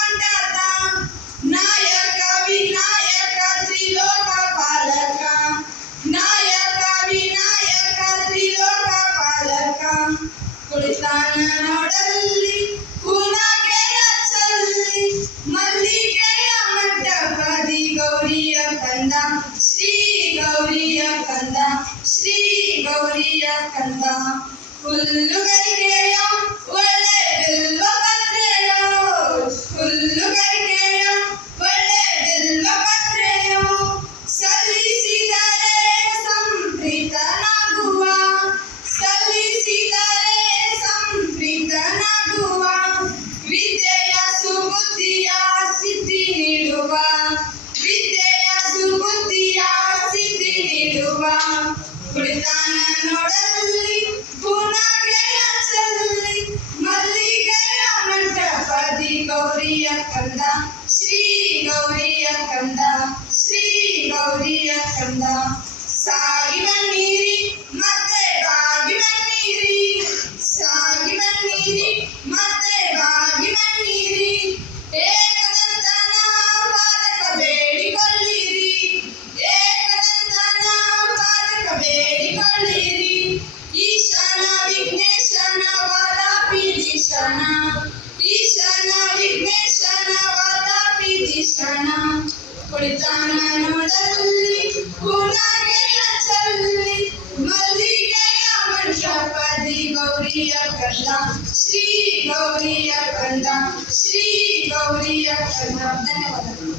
ಮಂಡಾತ ನಾಯಕ ವಿನಾಯಕ ತ್ರಿಲೋಕ ಪಾಲಕ ನಾಯಕ ವಿನಾಯಕ ತ್ರಿಲೋಕ ಪಾಲಕ ಕುಳಿತಾನ ನೋಡಲ್ಲಿ ಹೂನಾಗೆಯ ಚಲ್ಲಿ ಮಲ್ಲಿಗೆಯ ಮಂಟಪದಿ ಗೌರಿಯ ಕಂದ ಶ್ರೀ ಗೌರಿಯ ಕಂದ ಶ್ರೀ ಗೌರಿಯ ಕಂದ ಹುಲ್ಲುಗರಿಕೆಯ ಒಳ್ಳೆ ಬಿಲ್ವ ಪತ್ರೆಯ ಹುಲ್ಲುಗರಿಕೆಯ ಒಳ್ಳೆ ಬಿಲ್ವ ಪತ್ರೆಯ ಸಲ್ಲಿಸಿದರೆ ಸಂಪ್ರೀತನಾಗುವ ಸಲ್ಲಿಸಿದರೆ ಸಂಪ್ರೀತನಾಗುವ ವಿದ್ಯೆಯ ಸುಬುದ್ಧಿಯ ಸಿದ್ಧಿ ನೀಡುವ ವಿದ್ಯೆಯ ಸುಬುದ್ಧಿಯ ಸಿದ್ಧಿ ನೀಡುವ ಕುಳಿತಾನ ನೋಡಲ್ಲಿ ಹೂನಾಗೆಯ ಚಲ್ಲಿ ಮಲ್ಲಿಗೆಯ ಮಂಟಪದಿ ಗೌರಿಯ ಕಂದ ಶ್ರೀ ಗೌರಿಯ ಕಂದ ಶ್ರೀ ಗೌರಿಯ ಕಂದ ಸಾಗಿ ಬನ್ನೀರಿ ಮತ್ತೆ ಬಾಗಿ ಬನ್ನೀರಿ ಸಾಗಿ ಬನ್ನೀರಿ ಮತ್ತೆ ಬಾಗಿ ಬನ್ನೀರಿ ಏಕದಂತನ ಪಾದಕ ಬೇಡಿಕೊಳ್ಳಿರಿ ಏಕದಂತನ ಪಾದಕ ಬೇಡಿಕೊಳ್ಳಿರಿ ಈಶಾನ ವಿಘ್ನೇಶನ ವಾದಾಪಿದೀಶನ ಈಶಾನ ವಿಘ್ನೇಶನ ವಾದಾಪಿದೀಶನ ಕುಳಿತಾನ ನೋಡಲ್ಲಿ ಹೂನಾಗೆಯ ಚಲ್ಲಿ ಮಲ್ಲಿಗೆಯ ಮಂಟಪದಿ ಗೌರಿಯ ಕಂದ ಶ್ರೀ ಗೌರಿಯ ಕಂದ ಶ್ರೀ ಗೌರಿಯ ಕಂದ ಧನ್ಯವಾದಗಳು.